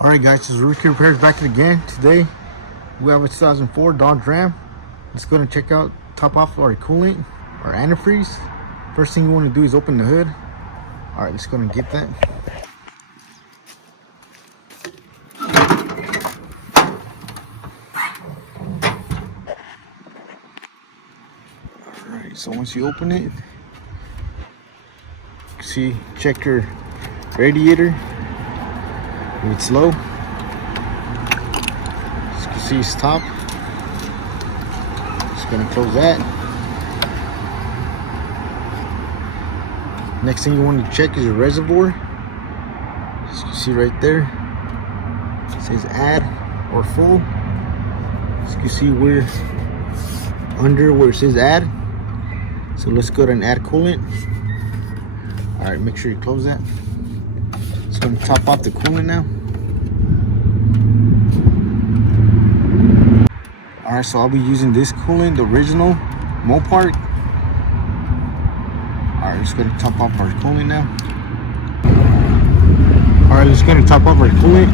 Alright guys, so Rookie Repairs back again. Today we have a 2004 Dodge Ram. Let's go and check out top off our coolant, our antifreeze. First thing you want to do is open the hood. Alright, let's go and get that. Alright, so once you open it, see, check your radiator. If it's low, as you can see it's top. Just gonna close that. Next thing you want to check is your reservoir. As you can see right there, it says add or full. As you can see, we're under where it says add. So let's go ahead and add coolant. All right, make sure you close that. It's going to top off the coolant now. Alright, so I'll be using this coolant, the original Mopar. Alright, let's go to top off our coolant now. Alright, let's go to top off our coolant.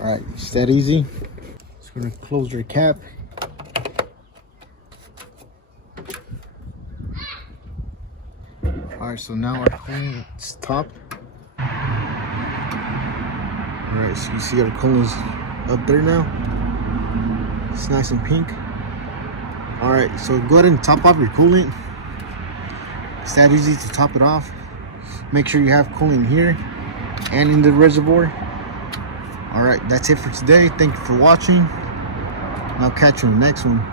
Alright, it's that easy. Just gonna close your cap. Alright, so now our coolant is top. Alright, so you see our coolant's up there now. It's nice and pink. Alright, so go ahead and top off your coolant. It's that easy to top it off. Make sure you have coolant here and in the reservoir. Alright, that's it for today. Thank you for watching. And I'll catch you in the next one.